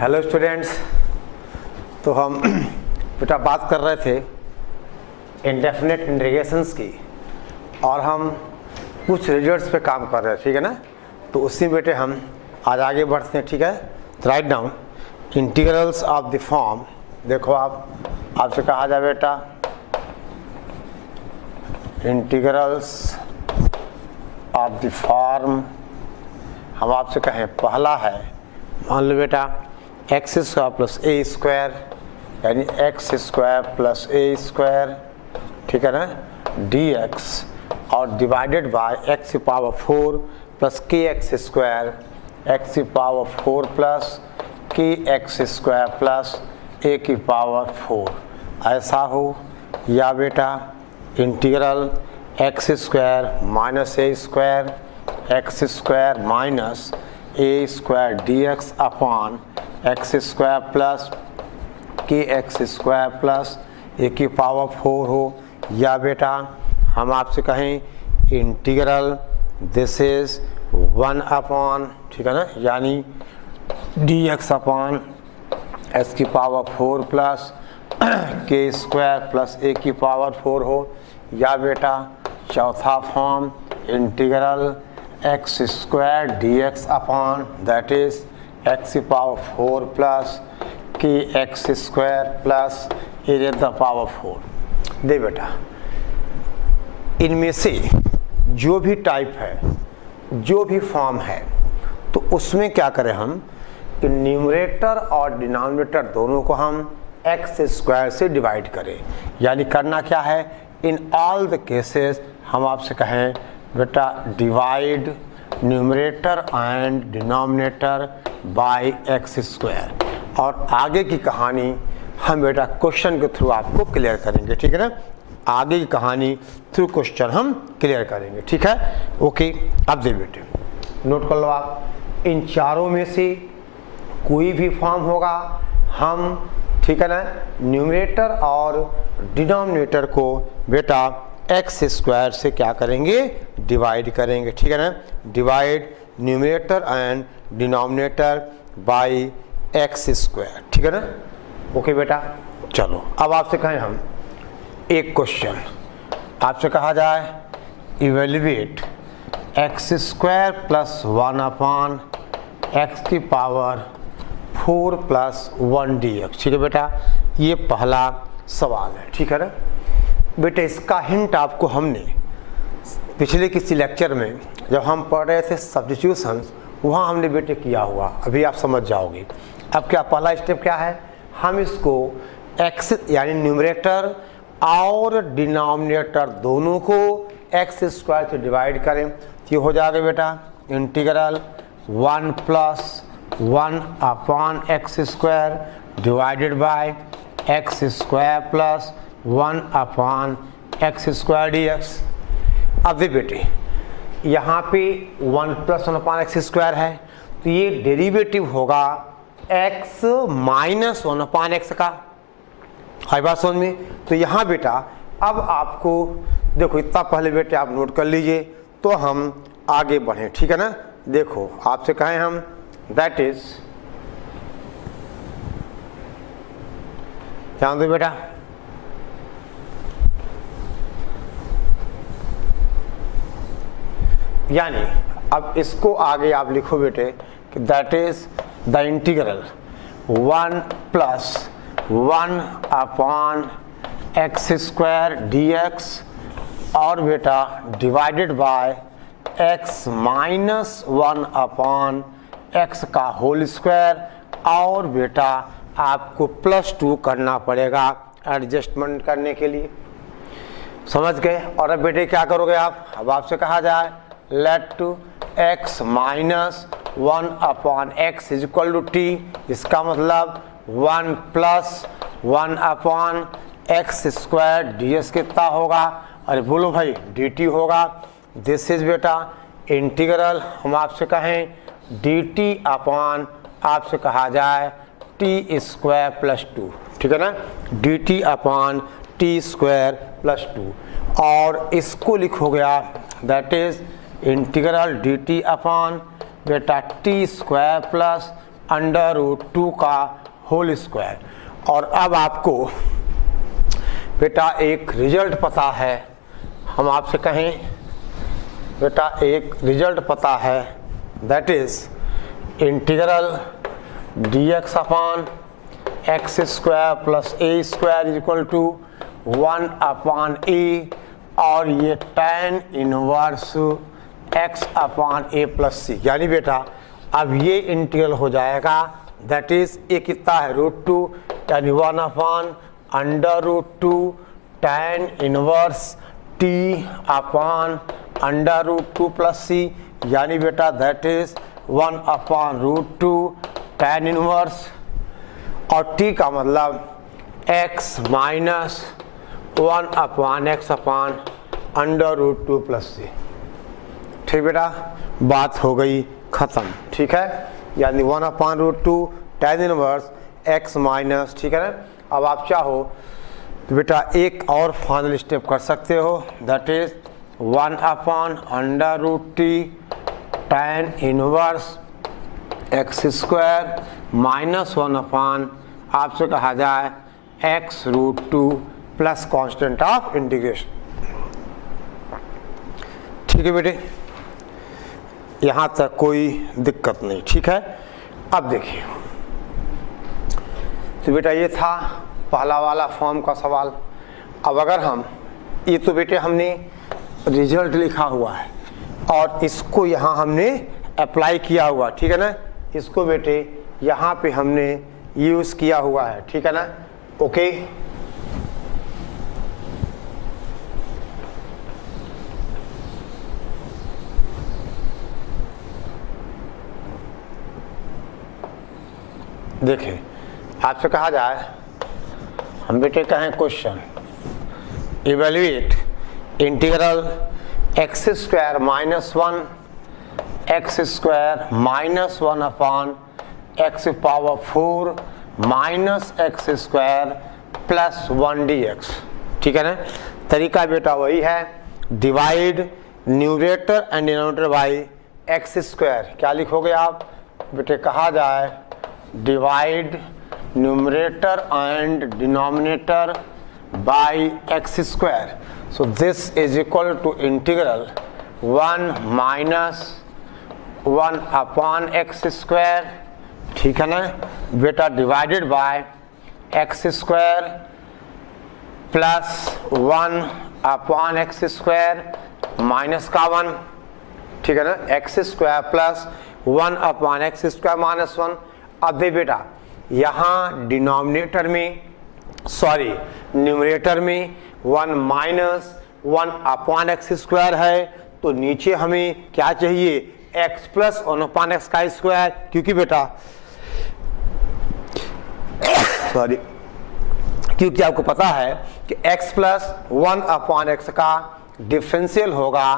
Hello students. तो हम बेटा बात कर रहे थे इंडेफिनेट इंटीग्रेशंस की और हम कुछ रिजल्ट्स पे काम कर रहे हैं, ठीक है ना। तो उसी बेटे हम आज आगे बढ़ते हैं, ठीक है। Write down integrals of the form. देखो आपसे कहा जाए बेटा इंटीग्रल्स ऑफ द फॉर्म। हम आपसे कहें पहला है, मान लो बेटा X square plus A square, यानी X square plus A square, ठीक है ना, डी एक्स और divided by X power 4 plus के x square, X power 4 plus के एक्स स्क्वायर प्लस ए की पावर 4, ऐसा हो। या बेटा इंटीग्रल एक्स स्क्वायर माइनस ए स्क्वायर, एक्स स्क्वायर माइनस ए square D x upon x square plus के x square plus ए की power 4 हो। या बेटा हम आपसे कहें इंटीग्रल दिस इज 1 अपॉन, ठीक है ना, यानी डी एक्स अपॉन एक्स की power 4 plus k square plus ए की पावर 4 हो। या बेटा चौथा form integral x square D x upon that is x की पावर 4 प्लस के x square plus a to the power 4। दे बेटा इनमें से जो भी टाइप है, जो भी फॉर्म है, तो उसमें क्या करें हम कि न्यूमरेटर और डिनोमिनेटर दोनों को हम एक्स स्क्वायर से डिवाइड करें। यानी करना क्या है, इन ऑल द केसेस हम आपसे कहें बेटा divide numerator and denominator by x square. और आगे की कहानी हम बेटा क्वेश्चन के थ्रू आपको क्लियर करेंगे, ठीक है ना। आगे की कहानी थ्रू क्वेश्चन हम क्लियर करेंगे, ठीक है। ओके, अब दे बेटे नोट कर लो आप, इन चारों में से कोई भी फॉर्म होगा हम, ठीक है ना, न्यूमरेटर और डिनोमिनेटर को बेटा एक्स स्क्वायर से क्या करेंगे, डिवाइड करेंगे, ठीक है ना। Divide numerator and denominator by x square, ठीक है ना। ओके बेटा, चलो अब आपसे कहें हम एक क्वेश्चन आपसे कहा जाए evaluate x square plus 1 upon x की पावर 4 प्लस 1 डी एक्स, ठीक है बेटा। ये पहला सवाल है, ठीक है ना बेटे। इसका हिंट आपको हमने पिछले किसी लेक्चर में जब हम पढ़ रहे थे सब्स्टिट्यूशन, वहाँ हमने बेटे किया हुआ, अभी आप समझ जाओगे। अब क्या पहला स्टेप क्या है, हम इसको एक्स यानी न्यूमरेटर और डिनोमिनेटर दोनों को एक्स स्क्वायर से डिवाइड करें। तो ये हो जाएगा बेटा integral 1 plus 1 upon x square divided by x square plus 1 upon x square D x. अब दे बेटे यहाँ पे 1 प्लस 1 अपॉन एक्स स्क्वायर है, तो ये डेरिवेटिव होगा x माइनस 1 अपॉन एक्स का। आई बात समझ में। तो यहाँ बेटा अब आपको देखो, इतना पहले बेटे आप नोट कर लीजिए तो हम आगे बढ़ें, ठीक है ना। देखो आपसे कहें हम दैट इज, ध्यान दो बेटा, यानी अब इसको आगे आप लिखो बेटे कि that is the integral 1 plus 1 upon x square D x और बेटा divided by x minus 1 upon x का होल स्क्वायर। और बेटा आपको +2 करना पड़ेगा एडजस्टमेंट करने के लिए, समझ गए। और अब बेटे क्या करोगे आप, अब आपसे कहा जाए let x minus 1 upon x is equal to t. इसका मतलब 1 plus 1 upon x square d s कितना होगा, अरे बोलो भाई डी टी होगा। दिस इज बेटा इंटीग्रल हम आपसे कहें डी टी अपॉन आपसे कहा जाए टी स्क्वायर प्लस 2, ठीक है ना, D t upon T square plus 2। और इसको लिखोगे आप that is integral D t upon बेटा टी स्क्वायर प्लस √2 का होल स्क्वायर। और अब आपको बेटा एक रिजल्ट पता है, हम आपसे कहें बेटा एक रिजल्ट पता है, that is integral dx upon x square plus A square is equal to 1 upon A, और ये tan inverse x upon A plus C. यानी बेटा अब ये इंटीग्रल हो जाएगा, दैट इज ये कितना है √2, यानी 1 upon √2 tan inverse t upon √2 plus C, यानी बेटा that is 1 upon √2 tan inverse, और t का मतलब x minus 1 upon x upon √2 plus C. ठीक बेटा, बात हो गई खत्म। ठीक है, यानी 1 upon √2 tan inverse x minus, ठीक है ना। अब आप चाहो तो बेटा एक और फाइनल स्टेप कर सकते हो, that is 1 upon √t tan inverse x square minus 1 upon आपसे कहा जाए x√2 plus constant of integration. ठीक है बेटे, यहाँ तक कोई दिक्कत नहीं। ठीक है, अब देखिए, तो बेटा ये था पहला वाला फॉर्म का सवाल। अब अगर हम ये तो बेटे हमने रिजल्ट लिखा हुआ है और इसको यहाँ हमने अप्लाई किया हुआ, ठीक है ना, इसको बेटे यहाँ पे हमने यूज़ किया हुआ है, ठीक है ना। ओके, देखिए आपसे कहा जाए, हम बेटे कहें question evaluate integral x square minus 1 x square minus 1 upon x power 4 minus x square plus 1 dx। ठीक है ना, तरीका बेटा वही है, divide numerator and denominator by x square. क्या लिखोगे आप बेटे, कहा जाए divide numerator and denominator by x square. So this is equal to integral 1 minus 1 upon x square, ठीक है ना बेटा, divided by x square plus 1 upon x square minus का 1, ठीक है ना, x square plus 1 upon x square minus 1। अब दे बेटा यहाँ डिनोमिनेटर में, सॉरी न्यूमरेटर में 1 माइनस 1 अपॉन एक्स स्क्वायर है, तो नीचे हमें क्या चाहिए, x प्लस 1 अपॉन एक्स का स्क्वायर, क्योंकि बेटा सॉरी क्योंकि आपको पता है कि x प्लस 1 अपॉन एक्स का डिफरेंशियल होगा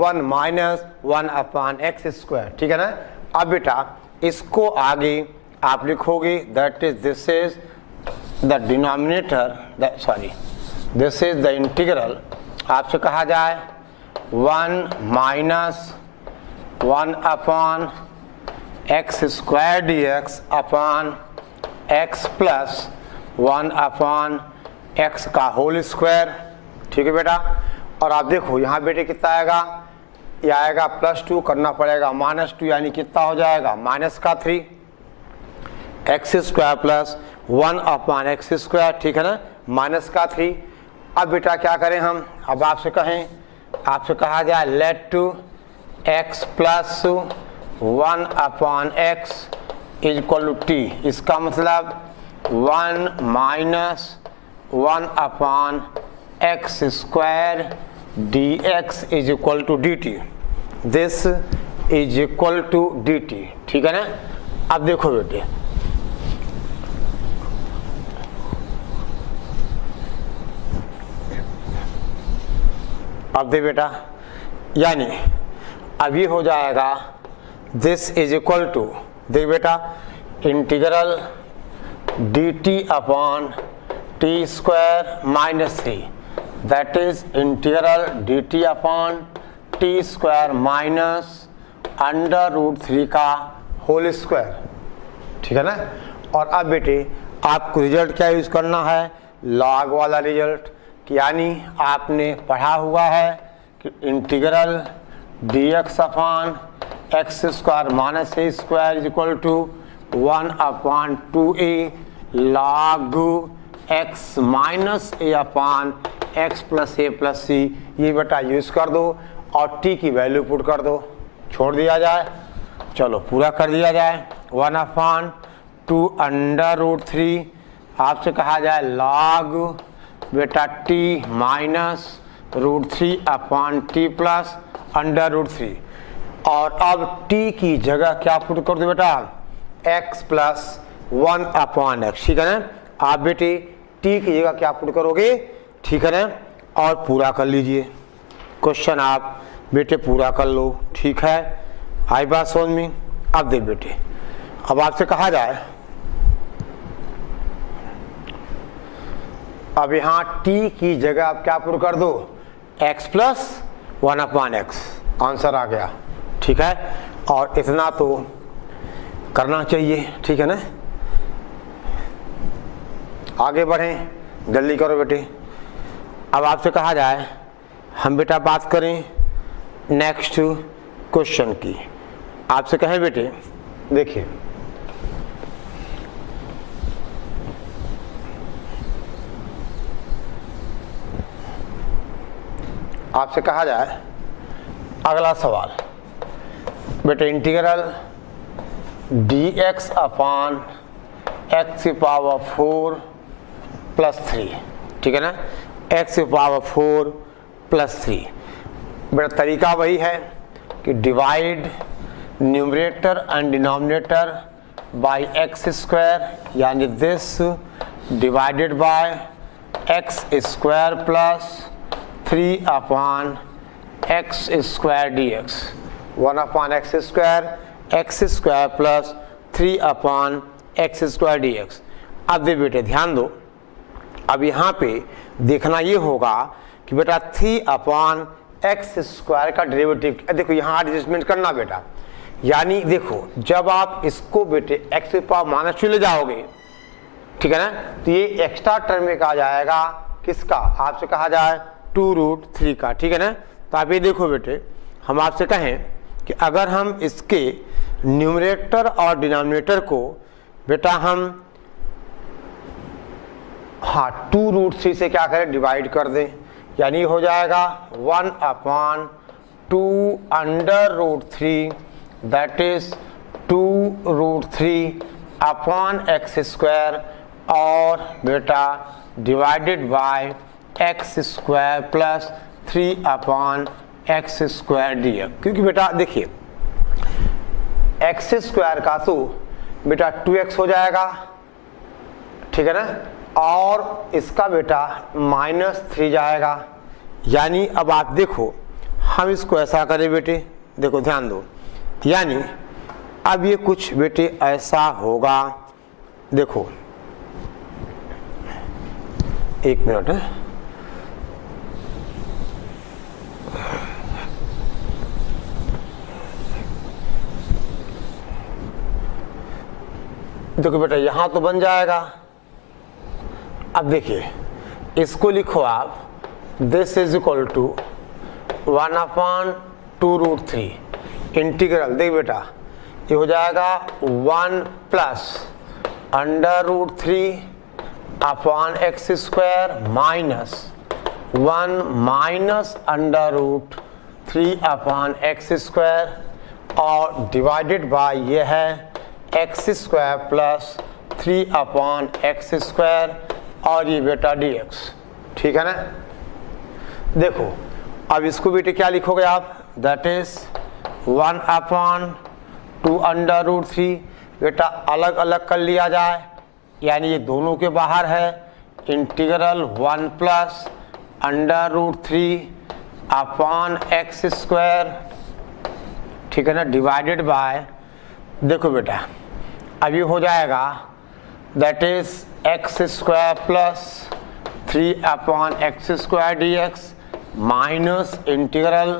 1 माइनस 1 अपॉन एक्स स्क्वायर, ठीक है ना। अब बेटा इसको आगे आप लिखोगे, that is this is the denominator, sorry this is the integral, आपसे कहा जाए 1 minus 1 upon x square dx upon x plus 1 upon x का होल स्क्वायर, ठीक है बेटा। और आप देखो यहाँ बेटे कितना आएगा, ये आएगा +2, करना पड़ेगा -2, यानी कितना हो जाएगा -3 x square plus 1 upon x square, ठीक है ना, -3। अब बेटा क्या करें हम, अब आपसे कहें, आपसे कहा जाए let to x plus 1 upon x is equal to t. इसका मतलब 1 minus 1 upon x square dx is equal to dt, this is equal to dt, ठीक है ना। अब देखो बेटे, अब दे बेटा, यानी अब ये हो जाएगा दिस इज इक्वल टू, देख बेटा, integral dt upon T square minus 3, that is integral dt upon T square minus √3 का होल स्क्वायर, ठीक है ना। और अब बेटे आपको रिजल्ट क्या यूज करना है, लॉग वाला रिजल्ट, यानी आपने पढ़ा हुआ है कि integral dx upon x square minus A square is equal to 1/2a log x minus A upon X plus A plus C, ये बेटा यूज कर दो और t की वैल्यू पुट कर दो, छोड़ दिया जाए। चलो पूरा कर दिया जाए। 1/2 अंडर रूट 3 आपसे कहा जाए log बेटा t minus root 3 upon t plus under root 3, और अब t की जगह क्या पुट कर दो बेटा, x प्लस 1 अपॉन एक्स, ठीक है ना। आप बेटे t की जगह क्या पुट करोगे, ठीक है ना, और पूरा कर लीजिए क्वेश्चन, आप बेटे पूरा कर लो, ठीक है। आई बात समझ में। अब देख बेटे, अब आपसे कहा जाए, अब यहाँ t की जगह आप क्या पुट कर दो, x plus 1 upon X, answer आ गया, ठीक है। और इतना तो करना चाहिए, ठीक है ना। आगे बढ़ें, जल्दी करो बेटे। अब आपसे कहा जाए, हम बेटा बात करें नेक्स्ट क्वेश्चन की। आपसे कहें बेटे, देखिए आपसे कहा जाए अगला सवाल, बेटे इंटीग्रल dx अपॉन एक्स की पावर 4 प्लस 3, ठीक है ना, एक्स की पावर 4 प्लस 3। बेटा तरीका वही है कि divide numerator and denominator by x square, यानी this divided by x square plus 3 upon x square dx, 1 upon x square plus 3 upon x square dx। अब दे बेटे ध्यान दो, अब यहाँ पे देखना ये होगा कि बेटा 3 अपॉन एक्स स्क्वायर का डेरिवेटिव, देखो यहाँ एडजस्टमेंट करना बेटा, यानी देखो जब आप इसको बेटे एक्स की पावर माइनस 2 ले जाओगे, ठीक है ना, तो ये एक्स्ट्रा टर्म में कहा जाएगा किसका, आपसे कहा जाए 2√3 का, ठीक है ना। तो आप ये देखो बेटे, हम आपसे कहें कि अगर हम इसके न्यूमरेटर और डिनोमिनेटर को बेटा हम 2√3 से क्या करें, डिवाइड कर दें, यानी हो जाएगा 1/2 under root 3, that is 2√3 upon x square, और बेटा divided by x square plus 3 upon x square dx, क्योंकि बेटा देखिए एक्स स्क्वायर का तो बेटा 2x हो जाएगा, ठीक है ना, और इसका बेटा -3 जाएगा, यानी अब आप देखो हम इसको ऐसा करें बेटे, देखो ध्यान दो, यानी अब ये कुछ बेटे ऐसा होगा, देखो एक मिनट है, देखो बेटा यहाँ तो बन जाएगा। अब देखिए इसको लिखो आप, this is equal to 1/2√3 integral, देख बेटा ये हो जाएगा 1 plus under upon x square minus 1 minus under upon x square, और डिवाइडेड बाय ये है X square plus 3 upon x square, और ये बेटा dx, ठीक है ना। देखो अब इसको बेटे क्या लिखोगे आप, दैट इज 1/2 अंडर√3, बेटा अलग अलग कर लिया जाए, यानी ये दोनों के बाहर है, integral 1 plus under upon x square, ठीक है ना, डिवाइडेड बाय, देखो बेटा अब ये हो जाएगा that is X square plus 3 upon x square dx minus integral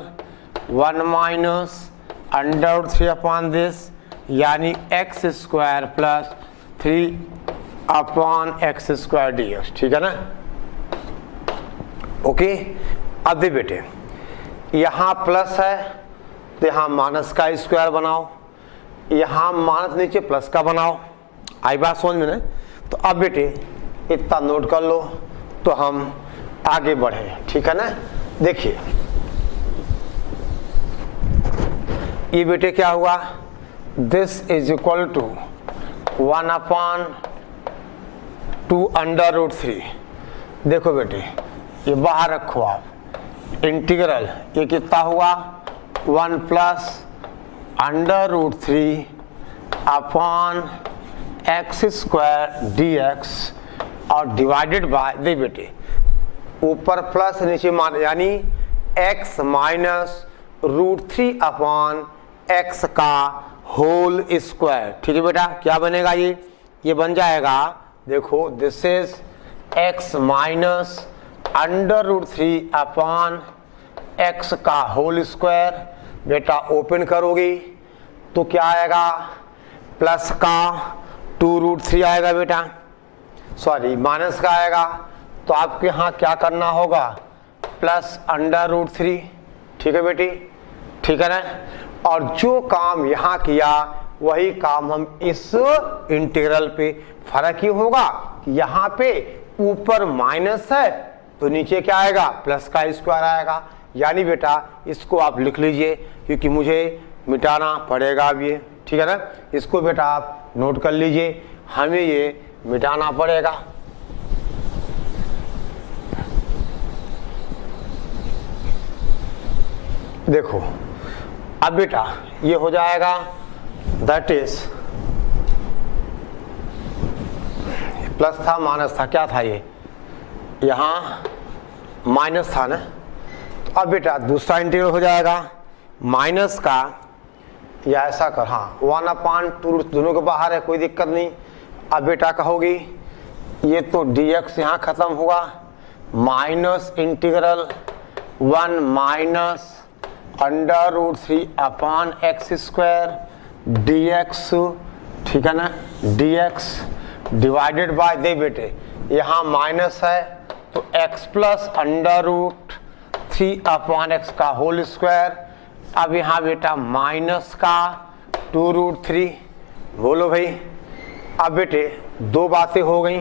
1 minus under 3 upon this यानी X square plus 3 upon x square D X, ठीक है ना। ओके, अब दे बेटे यहाँ प्लस है तो यहाँ माइनस का स्क्वायर बनाओ, यहाँ माइनस नीचे प्लस का बनाओ। आई बात समझ में ना। तो अब बेटे इतना नोट कर लो तो हम आगे बढ़े, ठीक है ना। देखिए ये बेटे क्या हुआ, this is equal to 1 upon 2 under root 3। देखो बेटे ये बाहर रखो आप, इंटीग्रल ये कितना हुआ 1 plus under root 3 upon x square D x और डिवाइडेड बाय, देख बेटे ऊपर प्लस नीचे मान, यानी x minus root 3 upon x का होल स्क्वायर, ठीक है बेटा। क्या बनेगा ये बन जाएगा, देखो this is x minus under root 3 upon x का होल स्क्वायर। बेटा ओपन करोगी तो क्या आएगा, प्लस का 2 रूट 3 आएगा बेटा, सॉरी माइनस का आएगा। तो आपके यहाँ क्या करना होगा, प्लस अंडर रूट 3, ठीक है बेटी, ठीक है ना। और जो काम यहाँ किया वही काम हम इस इंटीग्रल पे, फर्क ही होगा कि यहाँ पे ऊपर माइनस है तो नीचे क्या आएगा, प्लस का स्क्वायर आएगा। यानी बेटा इसको आप लिख लीजिए क्योंकि मुझे मिटाना पड़ेगा अब ये, ठीक है ना। इसको बेटा आप नोट कर लीजिए, हमें ये मिटाना पड़ेगा। देखो अब बेटा ये हो जाएगा, दैट इज प्लस था माइनस था, क्या था ये, यहाँ माइनस था ना। तो अब बेटा दूसरा इंटीग्रल हो जाएगा माइनस का, या ऐसा कर, हाँ 1 अपॉन 2 दोनों के बाहर है, कोई दिक्कत नहीं। अब बेटा कहोगी ये तो dx यहाँ खत्म हुआ, minus integral 1 minus under root 3 upon x square dx, ठीक है ना, dx डिवाइडेड बाय, दे बेटे यहाँ माइनस है तो x plus under root 3 upon x का होल स्क्वायर। अब यहाँ बेटा माइनस का 2 रूट 3, बोलो भाई। अब बेटे दो बातें हो गई,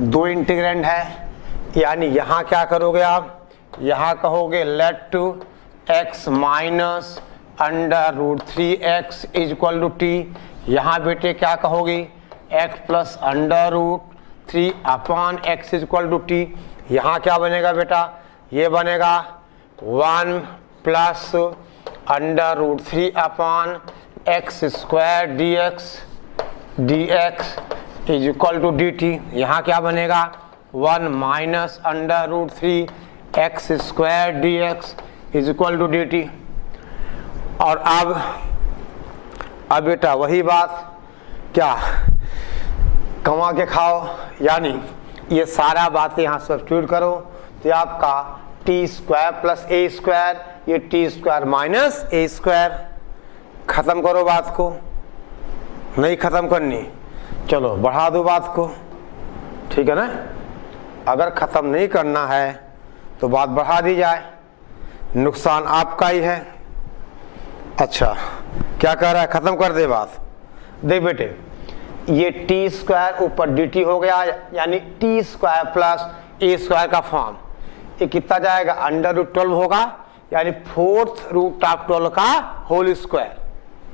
दो इंटीग्रेंड है, यानी यहाँ क्या करोगे आप, यहाँ कहोगे let to x minus under root 3x is equal to t। यहाँ बेटे क्या कहोगी, x plus under root 3 upon x is equal to t। यहाँ क्या बनेगा बेटा, ये बनेगा 1 plus under root 3 upon x square dx is equal to dt। यहाँ क्या बनेगा 1 minus under root 3 x square dx is equal to dt। और अब बेटा वही बात, क्या कमा के खाओ, यानी ये सारा बातें यहाँ सब्स्टिट्यूट करो तो आपका T square plus A square, ये टी स्क्वायर माइनस ए स्क्वायर। खत्म करो बात को, नहीं खत्म करनी, चलो बढ़ा दो बात को, ठीक है ना। अगर खत्म नहीं करना है तो बात बढ़ा दी जाए, नुकसान आपका ही है। अच्छा क्या कह रहा है, खत्म कर दे बात। देख बेटे ये टी स्क्वायर ऊपर डी टी हो गया, यानी T square plus A square का फॉर्म, ये कितना जाएगा, अंडर रूट 12 होगा, यानी 4th रूट ऑफ 12 का होल स्क्वायर।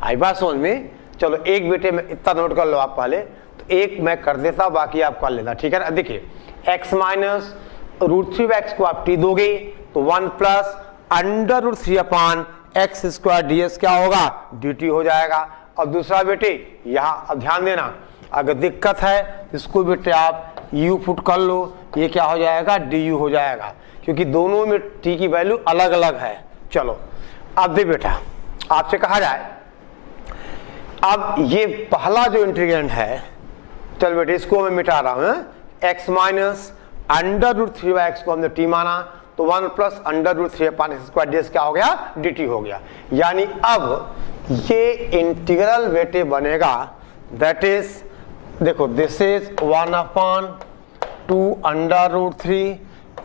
आई बात समझ में। चलो एक बेटे में इतना नोट कर लो आप पहले, तो एक मैं कर देता, बाकी आप कर लेना, ठीक है ना। देखिए x माइनस रूट 3x को आप t दोगे तो 1 plus under root 3 upon x square ds क्या होगा, dt हो जाएगा। और दूसरा बेटे यहाँ अब ध्यान देना, अगर दिक्कत है इसको बेटे आप u पुट कर लो, ये क्या हो जाएगा, du हो जाएगा, क्योंकि दोनों में t की वैल्यू अलग अलग है। चलो अब दे बेटा आपसे कहा जाए, अब ये पहला जो इंटीग्रेंड है, चल बेटे इसको मैं मिटा रहा हूं, x minus under root 3x को हमने t माना तो 1 plus under root 3 upon x square ds क्या हो गया, dt हो गया। यानी अब ये इंटीग्रल बेटे बनेगा, दैट इज देखो this is 1/2 under root 3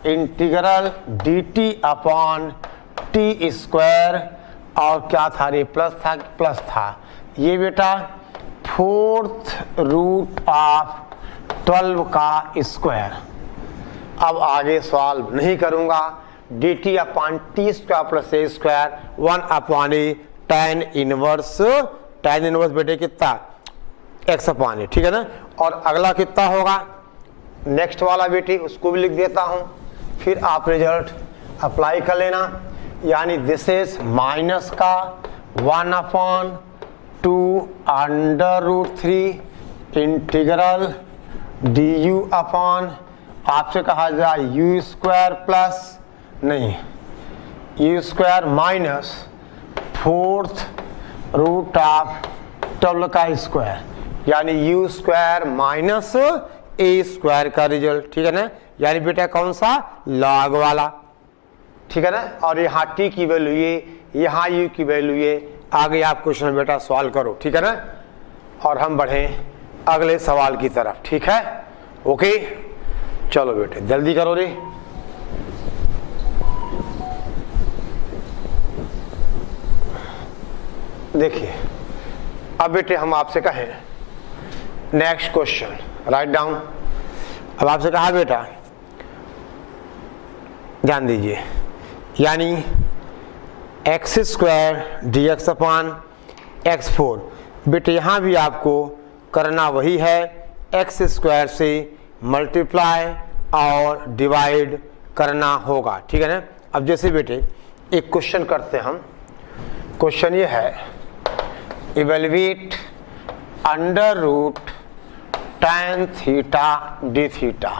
integral dt upon T square, और क्या था रे, प्लस था ये बेटा 4th रूट ऑफ 12 का स्क्वायर। अब आगे सॉल्व नहीं करूंगा, dt upon T square plus A square 1/a tan inverse बेटे कितना, x अपॉन ए, ठीक है ना। और अगला कितना होगा नेक्स्ट वाला बेटे, उसको भी लिख देता हूं, फिर आप रिजल्ट अप्लाई कर लेना। यानी दिस इज माइनस का 1/2 under root 3 integral du upon, आपसे कहा जाए u स्क्वायर प्लस नहीं u square minus 4th root of 12 का स्क्वायर, यानी u स्क्वायर माइनस ए स्क्वायर का रिजल्ट, ठीक है ना। यानी बेटा कौन सा, लॉग वाला, ठीक है ना। और यहाँ t की वैल्यू ये, यहाँ u की वैल्यू ये। आगे आप क्वेश्चन बेटा सॉल्व करो, ठीक है ना। और हम बढ़े अगले सवाल की तरफ, ठीक है। ओके चलो बेटे जल्दी करो रे। देखिए अब बेटे हम आपसे कहें नेक्स्ट क्वेश्चन, राइट डाउन। अब आपसे कहा बेटा ध्यान दीजिए, यानी X square D x upon x4, बेटे यहाँ भी आपको करना वही है, एक्स स्क्वायर से मल्टीप्लाई और डिवाइड करना होगा, ठीक है ना। अब जैसे बेटे एक क्वेश्चन करते हैं हम, क्वेश्चन ये है evaluate under root tan theta D theta,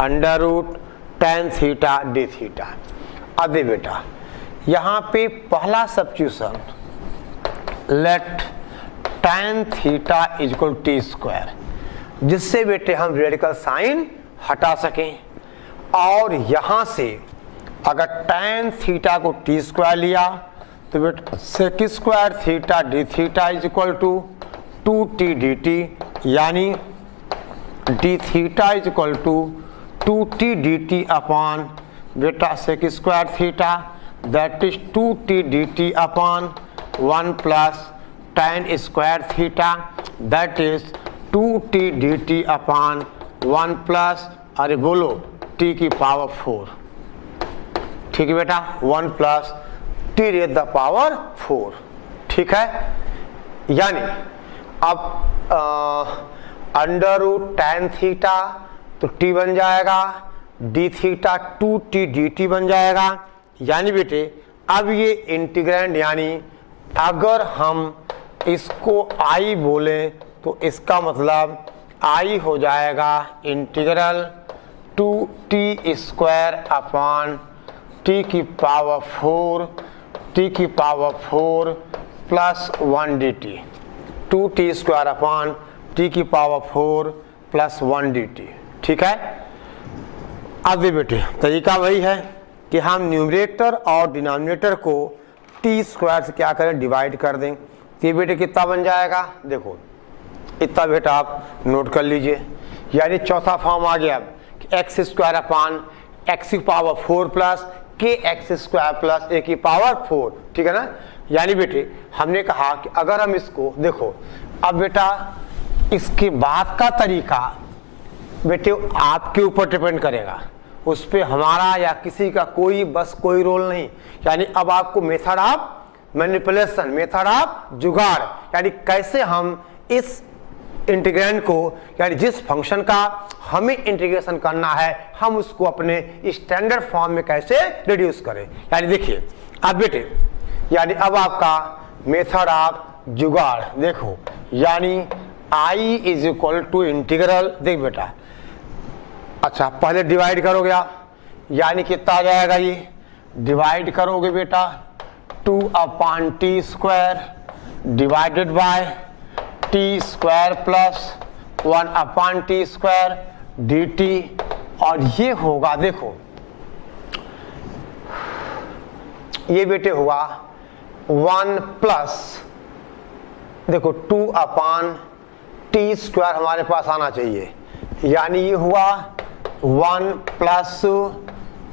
under root tan theta D theta. अब दे बेटा यहाँ पे पहला substitution, let tan theta is equal t square, जिससे बेटे हम रेडिकल साइन हटा सकें। और यहाँ से अगर tan थीटा को टी स्क्वायर लिया तो बेटा sec square theta D theta is equal to 2t dt, यानी D theta is equal to 2t dt upon बेटा sec square theta, that is 2t dt upon 1 plus tan square theta, that is 2t dt upon 1 plus, अरे बोलो t की power 4, ठीक है बेटा 1 प्लस t raise the power 4, ठीक है। यानी अब अंडर रूट tan थीटा तो t बन जाएगा, d थीटा 2t dt बन जाएगा। यानी बेटे अब ये इंटीग्रैंड, यानी अगर हम इसको i बोले तो इसका मतलब i हो जाएगा integral 2t square upon t की power 4 plus 1 dt, 2t square upon t की पावर 4 प्लस 1 dt, ठीक है। अब भी बेटे तरीका वही है कि हम न्यूमरेटर और डिनोमिनेटर को t स्क्वायर से क्या करें, डिवाइड कर दें। तो ये बेटे कितना बन जाएगा, देखो इतना बेटा आप नोट कर लीजिए। यानी चौथा फॉर्म आ गया कि एक्स स्क्वायर अपॉन एक्स की पावर 4 प्लस के एक्स स्क्वायर प्लस ए की पावर 4, ठीक है ना। यानी बेटे हमने कहा कि अगर हम इसको देखो, अब बेटा इसके बाद का तरीका बेटे आपके ऊपर डिपेंड करेगा, उस पर हमारा या किसी का कोई रोल नहीं। यानी अब आपको method of manipulation, method of जुगाड़, यानी कैसे हम इस इंटीग्रेंड को, यानी जिस फंक्शन का हमें इंटीग्रेशन करना है, हम उसको अपने स्टैंडर्ड फॉर्म में कैसे रिड्यूस करें। यानी देखिए अब बेटे, यानी अब आपका मेथड ऑफ जुगाड़ देखो, यानी i is equal to integral, देख बेटा अच्छा पहले डिवाइड करोगे आप, यानी कितना आ जाएगा, ये डिवाइड करोगे बेटा 2 upon T square divided by T square plus 1 upon T square dt, और ये होगा देखो ये बेटे होगा 1 प्लस देखो 2/t² हमारे पास आना चाहिए, यानी ये हुआ 1 +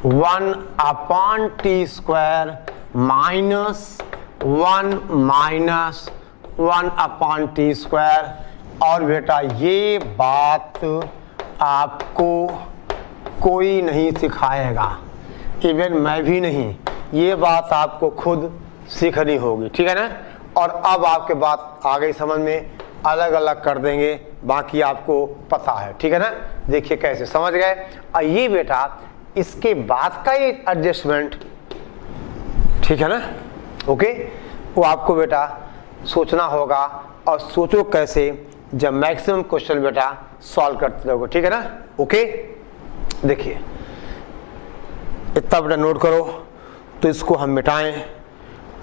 1/t² माइनस 1 माइनस 1/t²। और बेटा ये बात आपको कोई नहीं सिखाएगा, इवन मैं भी नहीं, ये बात आपको खुद सीखनी होगी, ठीक है ना। और अब आपके बात आ गई समझ में, अलग अलग कर देंगे, बाकी आपको पता है, ठीक है ना। देखिए कैसे समझ गए। और ये बेटा इसके बाद का ये एडजस्टमेंट, ठीक है ना, ओके, वो आपको बेटा सोचना होगा। और सोचो कैसे, जब मैक्सिमम क्वेश्चन बेटा सॉल्व करते रहोगे, ठीक है ना, ओके। देखिए इतना बेटा नोट करो, तो इसको हम मिटाएं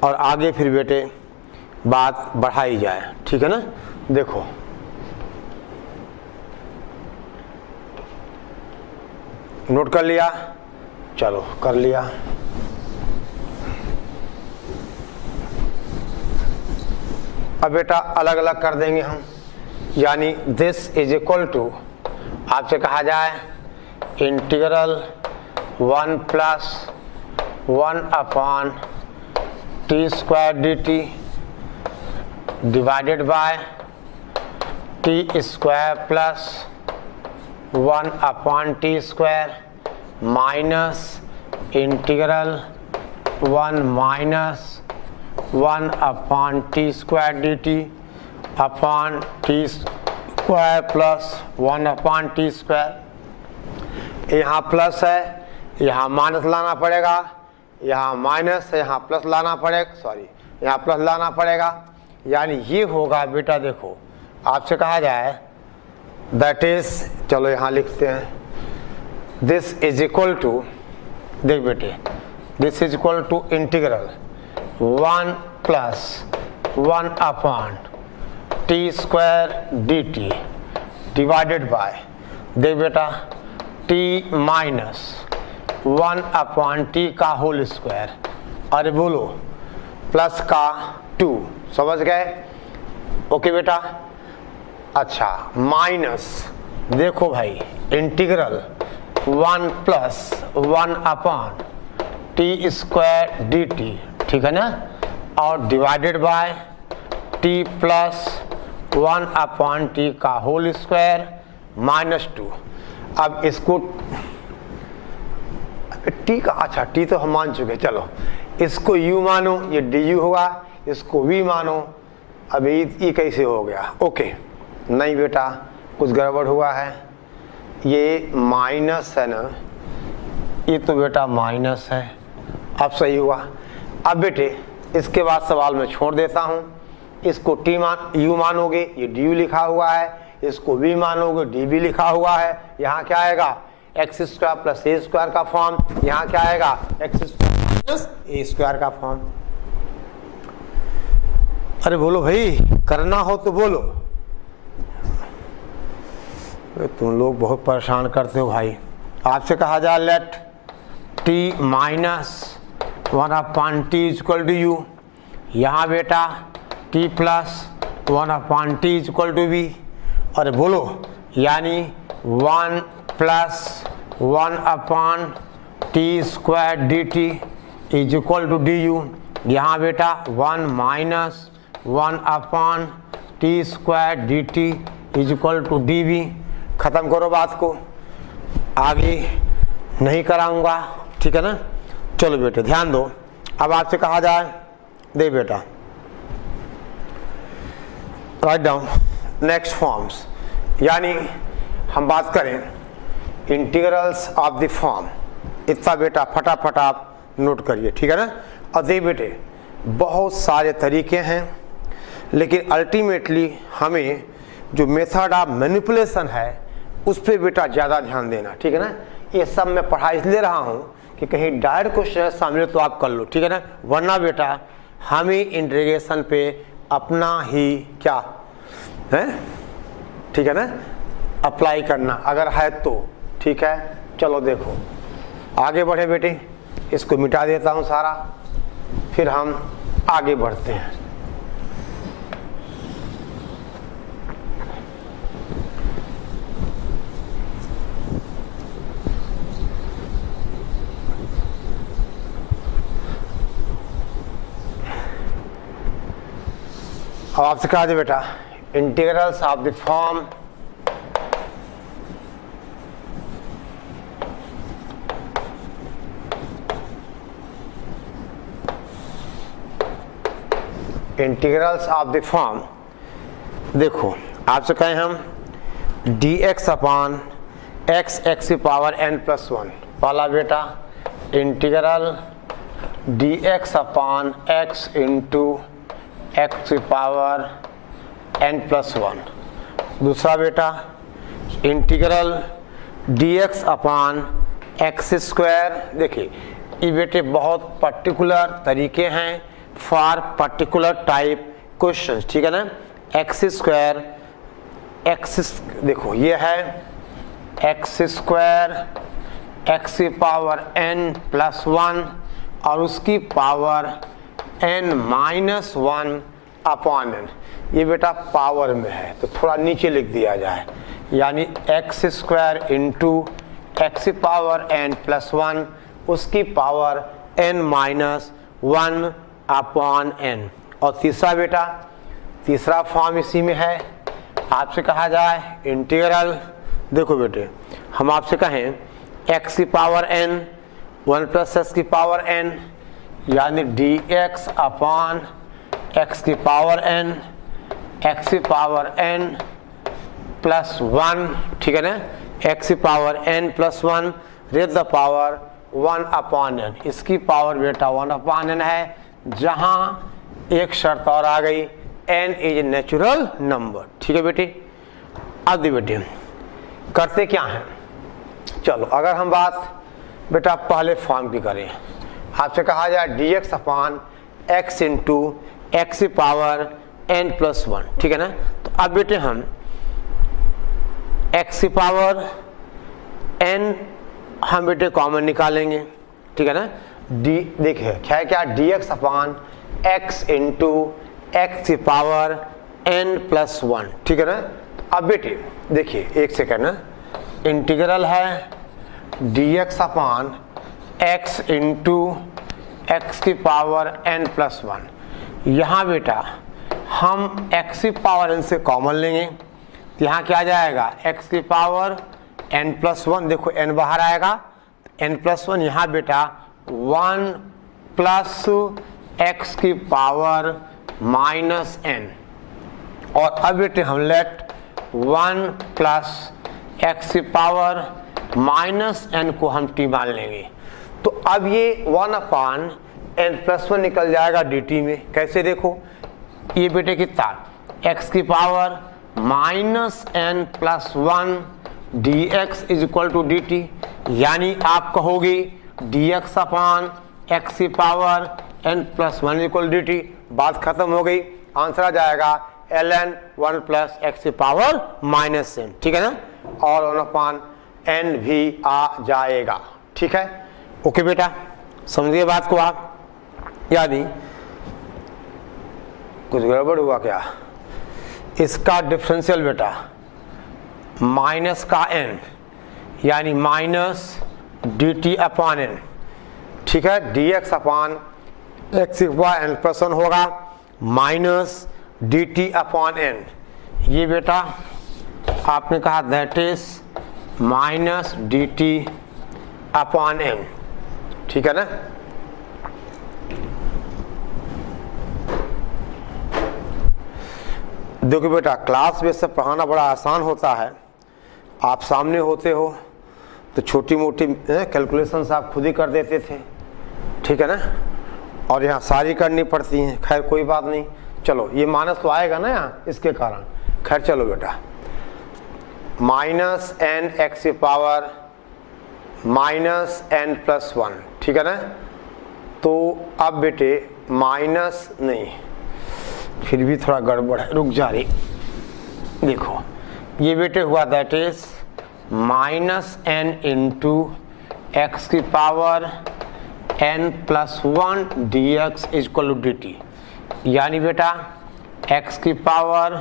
और आगे फिर बेटे बात बढ़ाई जाए, ठीक है ना। देखो नोट कर लिया, चलो कर लिया। अब बेटा अलग अलग कर देंगे हम, यानी दिस इज इक्वल टू, आपसे कहा जाए integral 1 + 1/t² dt divided bye t² + 1/t² minus integral 1 minus 1/t² dt upon t² + 1/t²। यहाँ प्लस है, यहाँ माइनस लाना पड़ेगा, यहाँ माइनस है, यहाँ प्लस लाना पड़ेगा, सॉरी यहाँ प्लस लाना पड़ेगा, यानी ये होगा बेटा। देखो आपसे कहा जाए दैट इज, चलो यहाँ लिखते हैं, दिस इज इक्वल टू, देख बेटे, this is equal to integral 1 + 1/t² dt divided by, देख बेटा, t माइनस 1/t का होल स्क्वायर, अरे बोलो प्लस का 2, समझ गए, ओके बेटा। अच्छा माइनस, देखो भाई इंटीग्रल 1 + 1/t² dt, ठीक है ना, और डिवाइडेड बाय t + 1/t का होल स्क्वायर माइनस 2। अब इसको t का, अच्छा t तो हम मान चुके, चलो इसको u मानो, ये du होगा, इसको v मानो। अभी ये कैसे हो गया, ओके, नहीं बेटा कुछ गड़बड़ हुआ है, ये माइनस है ना, ये तो बेटा माइनस है, अब सही हुआ। अब बेटे इसके बाद सवाल में छोड़ देता हूँ, इसको u मानोगे, ये du लिखा हुआ है, इसको v मानोगे, dv लिखा हुआ है। यहाँ क्या आएगा, x² + a² का फॉर्म, यहाँ क्या आएगा, x² - a² का फॉर्म। अरे बोलो भाई, करना हो तो बोलो, तुम लोग बहुत परेशान करते हो भाई। आपसे कहा जाए late t minus 1/t = u, यहाँ बेटा t + 1/t = v, अरे बोलो, यानी 1 + 1/t² dt is equal to du, यहाँ बेटा 1 minus 1/t² dt is equal to dv। खत्म करो बात को, आगे नहीं कराऊंगा, ठीक है ना। चलो बेटे ध्यान दो, अब आपसे कहा जाए, दे बेटा राइट डाउन नेक्स्ट फॉर्म्स, यानी हम बात करें इंटीग्रल्स ऑफ द फॉर्म। इतना बेटा फटाफट आप नोट करिए, ठीक है ना। और दे बेटे बहुत सारे तरीके हैं, लेकिन अल्टीमेटली हमें जो मेथड ऑफ मैनिपुलेशन है उस पर बेटा ज़्यादा ध्यान देना, ठीक है ना। ये सब मैं पढ़ा इसलिए रहा हूँ कि कहीं डायरेक्ट क्वेश्चन है सामने तो आप कर लो, ठीक है ना, वरना बेटा हमें इंटीग्रेशन पे अपना ही क्या है, ठीक है ना, अप्लाई करना अगर है तो, ठीक है। चलो देखो आगे बढ़े बेटे, इसको मिटा देता हूँ सारा, फिर हम आगे बढ़ते हैं। अब आपसे कहा जाए बेटा इंटीग्रल्स ऑफ द फॉर्म देखो आपसे कहें हम dx अपान x x की पावर n प्लस 1, पहला बेटा integral dx upon x into x की पावर n प्लस 1, दूसरा बेटा integral dx upon x square. देखिए ये बेटे बहुत पर्टिकुलर तरीके हैं फॉर पर्टिकुलर टाइप क्वेश्चन, ठीक है ना। एक्स स्क्वायर एक्स, देखो ये है एक्स स्क्वायर एक्स की पावर n प्लस 1 और उसकी power n minus 1 upon n, ये बेटा पावर में है तो थोड़ा नीचे लिख दिया जाए, यानी एक्स स्क्वायर इंटू एक्स की पावर n प्लस 1 उसकी power n minus 1 upon n। और तीसरा बेटा तीसरा फॉर्म इसी में है, आपसे कहा जाए इंटीग्रल, देखो बेटे हम आपसे कहें x की पावर n 1 प्लस x की पावर n, यानी dx अपॉन x की पावर n x की पावर n प्लस 1, ठीक है ना, x की power n plus 1 raise the power 1 upon n, इसकी पावर बेटा 1 अपॉन n है, जहां एक शर्त और आ गई n इज नेचुरल नंबर, ठीक है बेटे। अब दी बेटे करते क्या है, चलो अगर हम बात बेटा पहले फॉर्म की करें, आपसे कहा जाए dx upon x into x की पावर n प्लस 1, ठीक है ना। तो अब बेटे हम x की पावर n हम बेटे कॉमन निकालेंगे, ठीक है ना। देखिए क्या है, क्या dx upon x into x की पावर n प्लस 1, ठीक है ना। अब बेटे देखिए एक सेकेंड ना, इंटीग्रल है dx upon x into x की पावर n प्लस 1, यहाँ बेटा हम x की पावर n से कॉमन लेंगे, यहाँ क्या जाएगा x की पावर n प्लस 1, देखो n बाहर आएगा n प्लस 1, यहाँ बेटा 1 प्लस x की पावर माइनस n, और अब बेटे हम लेट 1 प्लस x की पावर माइनस n को हम t मान लेंगे। तो अब ये 1 अपान n प्लस 1 निकल जाएगा dt में, कैसे देखो ये बेटे कितना x की power minus n plus 1 dx is equal to dt, यानी आप कहोगे dx अपान x की power n plus 1 equal dt, बात खत्म हो गई, आंसर आ जाएगा ln 1 प्लस एक्स की पावर माइनस n, ठीक है ना, और 1 अपान n भी आ जाएगा, ठीक है। ओके बेटा समझिए बात को आप, यानी कुछ गड़बड़ हुआ क्या, इसका डिफरेंशियल बेटा माइनस का n यानी माइनस dt अपॉन n, ठीक है, dx अपान एक्स की पावर n प्लस 1 होगा माइनस dt अपॉन n, ये बेटा आपने कहा that is minus dt upon n, ठीक है ना। देखो बेटा क्लास में से पढ़ाना बड़ा आसान होता है, आप सामने होते हो तो छोटी मोटी कैलकुलेशंस आप खुद ही कर देते थे, ठीक है ना, और यहाँ सारी करनी पड़ती हैं, खैर कोई बात नहीं, चलो ये माइनस तो आएगा ना यहाँ इसके कारण, खैर चलो बेटा माइनस n एक्स की पावर माइनस n प्लस 1, ठीक है ना। तो अब बेटे माइनस नहीं, फिर भी थोड़ा गड़बड़ है, रुक जा रही, देखो ये बेटे हुआ that is minus n into x की power n plus 1 dx equal to dt, यानी बेटा x की पावर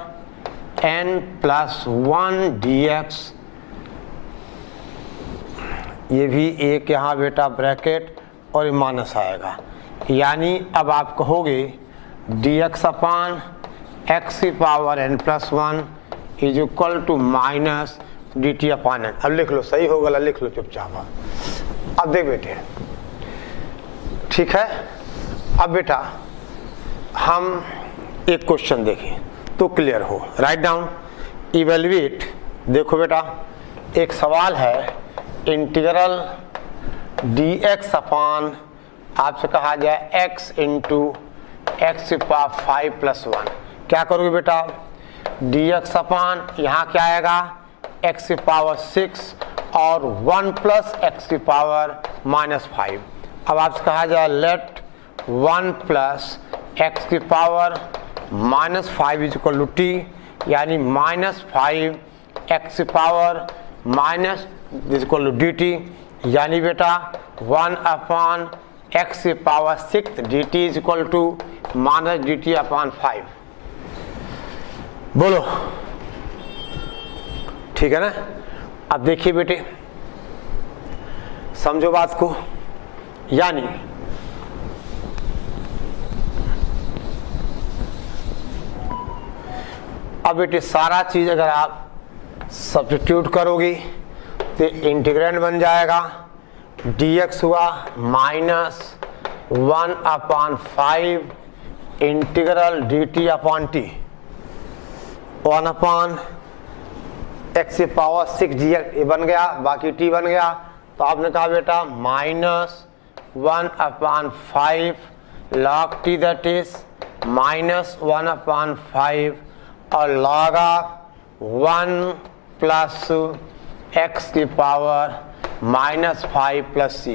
n प्लस 1 dx, ये भी एक यहाँ बेटा ब्रैकेट और ये माइनस आएगा, यानी अब आप कहोगे dx अपान एक्स की power n plus 1 is equal to minus d t upon n. अब लिख लो, सही हो गया लिख लो चुपचाप। अब देख बेटे, ठीक है। अब बेटा हम एक क्वेश्चन देखें तो क्लियर हो। Write down, evaluate. देखो बेटा, एक सवाल है, इंटीग्रल डी एक्स अपॉन आपसे कहा जाए x इंटू एक्स की पावर 5 प्लस 1। क्या करोगे बेटा, डी एक्स अपॉन यहाँ क्या आएगा x की पावर 6 और 1 प्लस एक्स की पावर -5। अब आपसे कहा जाए लेट 1 प्लस एक्स की power -5 is equal to t, यानी -5 एक्स की power minus is equal to d t, यानी बेटा 1 अपॉन एक्स की power 6 d t is equal to minus d t upon 5। बोलो, ठीक है ना। अब देखिए बेटे, समझो बात को, यानी अब बेटे सारा चीज अगर आप सब्स्टिट्यूट करोगे तो इंटीग्रेंड बन जाएगा, dx हुआ -1 upon 5 integral dt upon T, 1 upon x की पावर 6 dx ये बन गया, बाकी t बन गया। तो आपने कहा बेटा -1 upon 5 log t that is -1 upon 5 और log 1 प्लस एक्स की पावर -5 प्लस सी।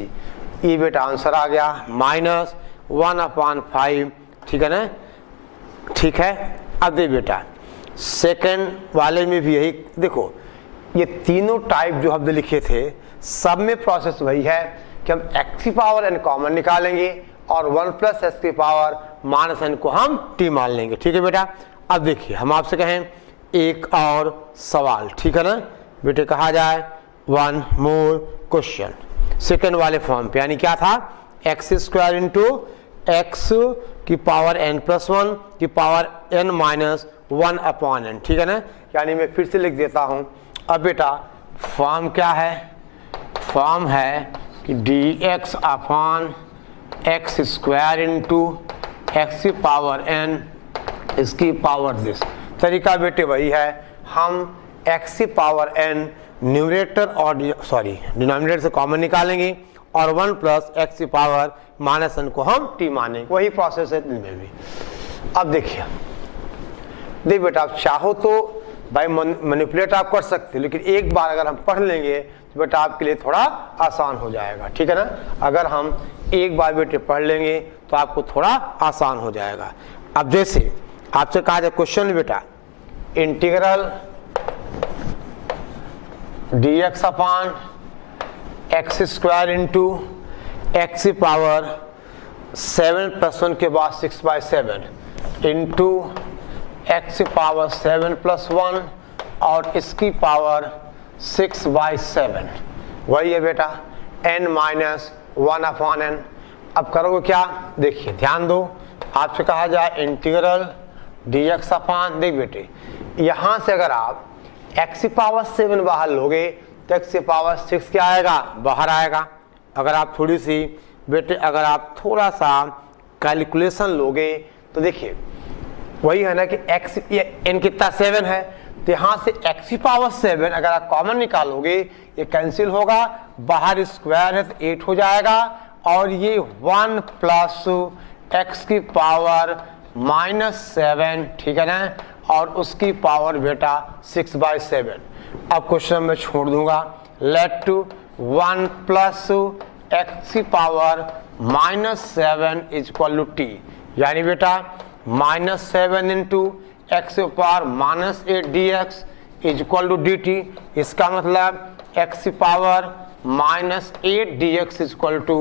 ये बेटा आंसर आ गया -1 अपॉन 5, ठीक है ना। ठीक है, अब दे बेटा सेकंड वाले में भी यही देखो, ये तीनों टाइप जो हमने लिखे थे सब में प्रोसेस वही है कि हम एक्स की पावर n कॉमन निकालेंगे और 1 प्लस एक्स की पावर -n को हम t मान लेंगे, ठीक है बेटा। अब देखिए हम आपसे कहें एक और सवाल, ठीक है ना बेटे, कहा जाए वन मोर क्वेश्चन सेकंड वाले फॉर्म पे, यानी क्या था एक्स स्क्वायर इंटू एक्स की पावर n प्लस 1 की power n minus 1 upon n, ठीक है ना। यानी मैं फिर से लिख देता हूं। अब बेटा फॉर्म क्या है, फॉर्म है कि D x upon x square into x की पावर n इसकी पावर दिस। तरीका बेटे वही है, हम x की पावर n न्यूमरेटर और डिनोमिनेटर से कॉमन निकालेंगे और 1 प्लस एक्स की पावर -n को हम t मानेंगे, वही प्रोसेस है इनमें भी। अब देखिए देख बेटा, आप चाहो तो भाई मैनिपुलेट आप कर सकते हो, लेकिन एक बार अगर हम पढ़ लेंगे तो बेटा आपके लिए थोड़ा आसान हो जाएगा, ठीक है ना। अगर हम एक बार बेटे पढ़ लेंगे तो आपको थोड़ा आसान हो जाएगा। अब जैसे आपसे कहा जाए क्वेश्चन बेटा, integral dx upon x square into x की पावर 7 प्लस 1 के बाद 6/7 इंटू एक्स की पावर 7 प्लस 1 और इसकी पावर 6/7, वही है बेटा n माइनस 1 अपॉन n। अब करोगे क्या, देखिए ध्यान दो, आपसे कहा जाए इंटीग्रल dx अपॉन, देख बेटे यहां से अगर आप x की पावर 7 बाहर लोगे तो x की पावर 6 क्या आएगा, बाहर आएगा। अगर आप थोड़ी सी बेटे अगर आप थोड़ा सा कैलकुलेशन लोगे तो देखिए वही है ना कि x n कितना 7 है, तो यहाँ से x की पावर 7 अगर आप कॉमन निकालोगे ये कैंसिल होगा, बाहर स्क्वायर है तो 8 हो जाएगा और ये 1 प्लस एक्स की पावर -7, ठीक है ना, और उसकी पावर बेटा 6/7। अब क्वेश्चन में छोड़ दूंगा, लेट 1 प्लस एक्स की power -7 is equal to t, यानी बेटा -7 इंटू एक्स की power -8 dx is equal to d t. इसका मतलब एक्स की power -8 dx is equal to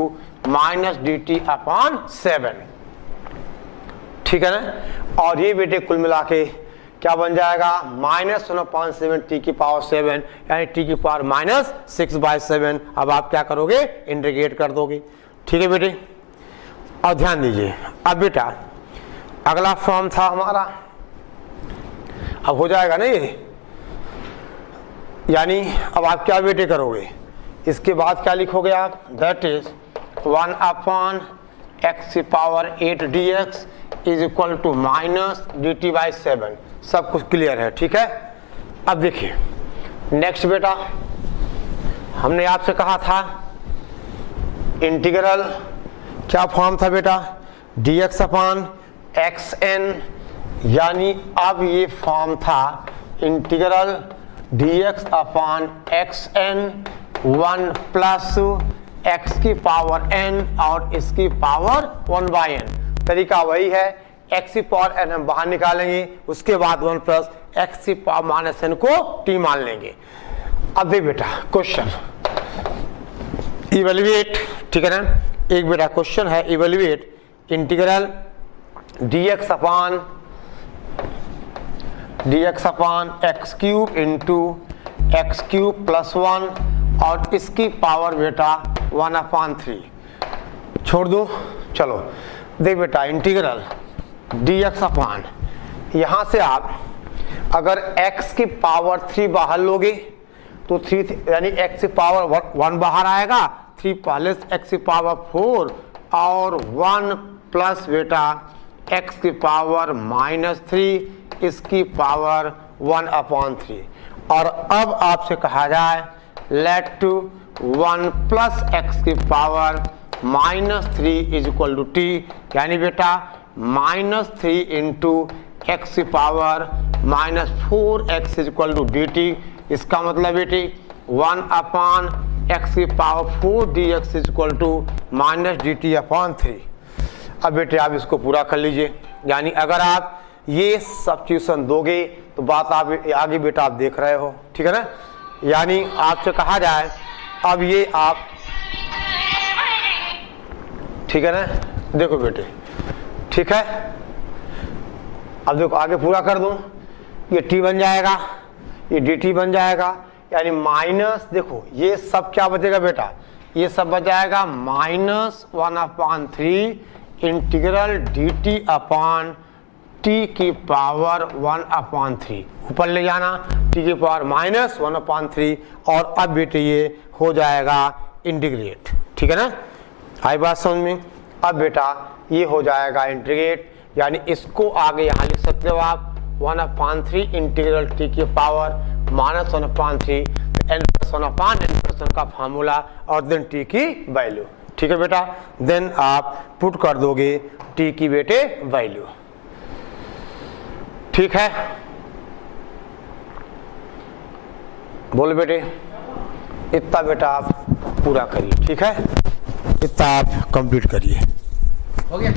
-dt upon 7, ठीक है ना। और ये बेटे कुल मिला के क्या बन जाएगा, -1/7 t की पावर 7 यानी t की पावर -6/7। अब आप क्या करोगे, इंटीग्रेट कर दोगे, ठीक है बेटे। और ध्यान दीजिए, अब बेटा अगला फॉर्म था हमारा अब हो जाएगा ना ये, यानी अब आप क्या बेटे करोगे, इसके बाद क्या लिखोगे आप, दैट इज 1 अपॉन x की power 8 dx is equal to minus dt/7। सब कुछ क्लियर है, ठीक है। अब देखिए नेक्स्ट बेटा, हमने आपसे कहा था इंटीग्रल क्या फॉर्म था बेटा, dx अपॉन xn, यानी अब ये फॉर्म था integral dx upon xn 1 plus x की पावर n और इसकी पावर 1/n। तरीका वही है, x की पावर n हम बाहर निकालेंगे, उसके बाद 1 प्लस x की पावर माइनस n को t मान लेंगे। अब देख बेटा क्वेश्चन इवेल्युएट, ठीक है ना, एक बेटा क्वेश्चन है evaluate integral dx upon x cube into x cube plus 1 और इसकी पावर बेटा 1/3 छोड़ दो। चलो देख बेटा इंटीग्रल dx अपॉन, यहाँ से आप अगर x की पावर 3 बाहर लोगे तो 3 यानी x की पावर 1 बाहर आएगा, 3 पहले x की पावर 4 और 1 प्लस बेटा x की पावर -3 इसकी पावर 1/3। और अब आपसे कहा जाए लेट 1 प्लस x की power -3 is equal to t, यानी बेटा -3 इंटू x की power -4x is equal to dt। इसका मतलब बेटी 1 अपॉन x की power 4 dx is equal to -dt/3। अब बेटे आप इसको पूरा कर लीजिए, यानी अगर आप ये सब्स्टिट्यूशन दोगे तो बात आप आगे बेटा आप देख रहे हो, ठीक है ना। यानी आपसे कहा जाए अब ये आप, ठीक है ना, देखो बेटे ठीक है, अब देखो आगे पूरा कर दूं, ये t बन जाएगा, ये dt बन जाएगा, यानी माइनस, देखो ये सब क्या बचेगा बेटा, ये सब बच जाएगा -1/3 इंटीग्रल dt अपॉन t की पावर 1/3, ऊपर ले जाना t की पावर -1/3 और अब बेटे ये हो जाएगा इंटीग्रेट, ठीक है ना, आई बात समझ में। अब बेटा ये हो जाएगा इंटीग्रेट, यानी इसको आगे यहाँ लिख सकते हो आप 1/3 इंटीग्रल t की पावर -1/3 n+1/n का फार्मूला और देन t की वैल्यू, ठीक है बेटा। देन आप पुट कर दोगे t की बेटे वैल्यू, ठीक है। बोलो बेटे, इतना बेटा आप पूरा करिए, ठीक है, इतना आप कंप्लीट करिए, हो गया।